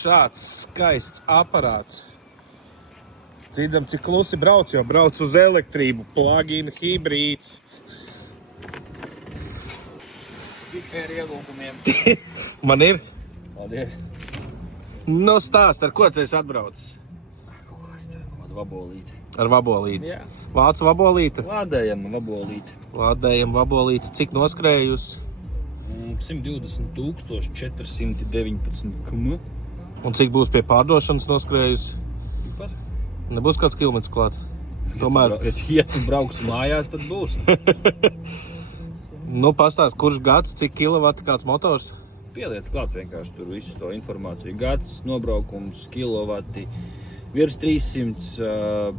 šāds skaists aparāts. Dzirdam, cik klusi brauc, jo brauc uz elektrību, plug-in hibrīds. Tikai ar iegūkumiem. Man ir? Paldies. No stāst, ar ko tu esi atbraucis? Kaut kā es tev kādu vabolīti. Ar vabolīti. Jā. Vācu vabolīti. Lādējam vabolīti. Lādējam vabolīti. Cik noskrējusi? 120 km. Un cik būs pie pārdošanas noskrējusi? Tikpat. Nebūs kāds kilometrs klāt? Tomēr, Ja tu brauks mājās, tad būs. nu pastāst, kurš gads, cik kilovati kāds motors? Pieliec klāt vienkārši tur visu to informāciju. Gads, nobraukums, kilovati, virs 300,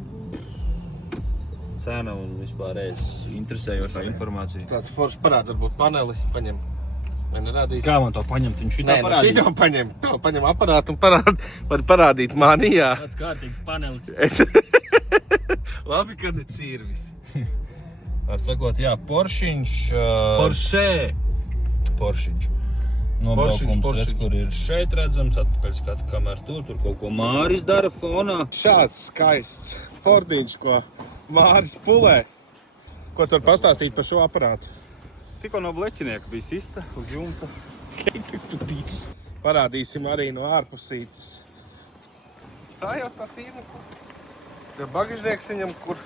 cena un vispārējais interesējošā informācija. Tāds foršs parāds varbūt paneli paņem. Vai nerādīs? Kā man to paņemt? Viņš šitā Nē, parādīs. šito paņem. To paņem aparātu un var parādīt mani, jā. Tāds kārtīgs panelis. Labi, ka ne cirvis. Var sakot, jā, Poršiņš. Poršiņš. Nobraukums, redz, kur ir šeit redzams, atpakaļ skatu, kamēr tur kaut ko Māris dara fonā. Šāds skaists Fordiņš, ko Māris pulē. Ko tu vari pastāstīt par šo aparātu? Tikko no bleķinieka bija sista uz jumta. Parādīsim arī no ārpusītes. Tā jau tā tīna, kur bagažnieks viņam, kur...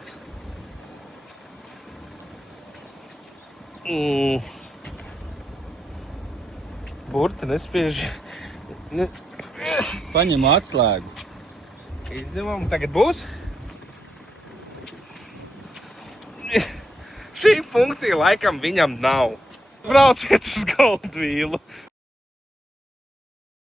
Burti nespiež. Paņem atslēgu. Izņemam, tagad būs? Šī funkcija laikam viņam nav. Brauciet uz Goldvīlu.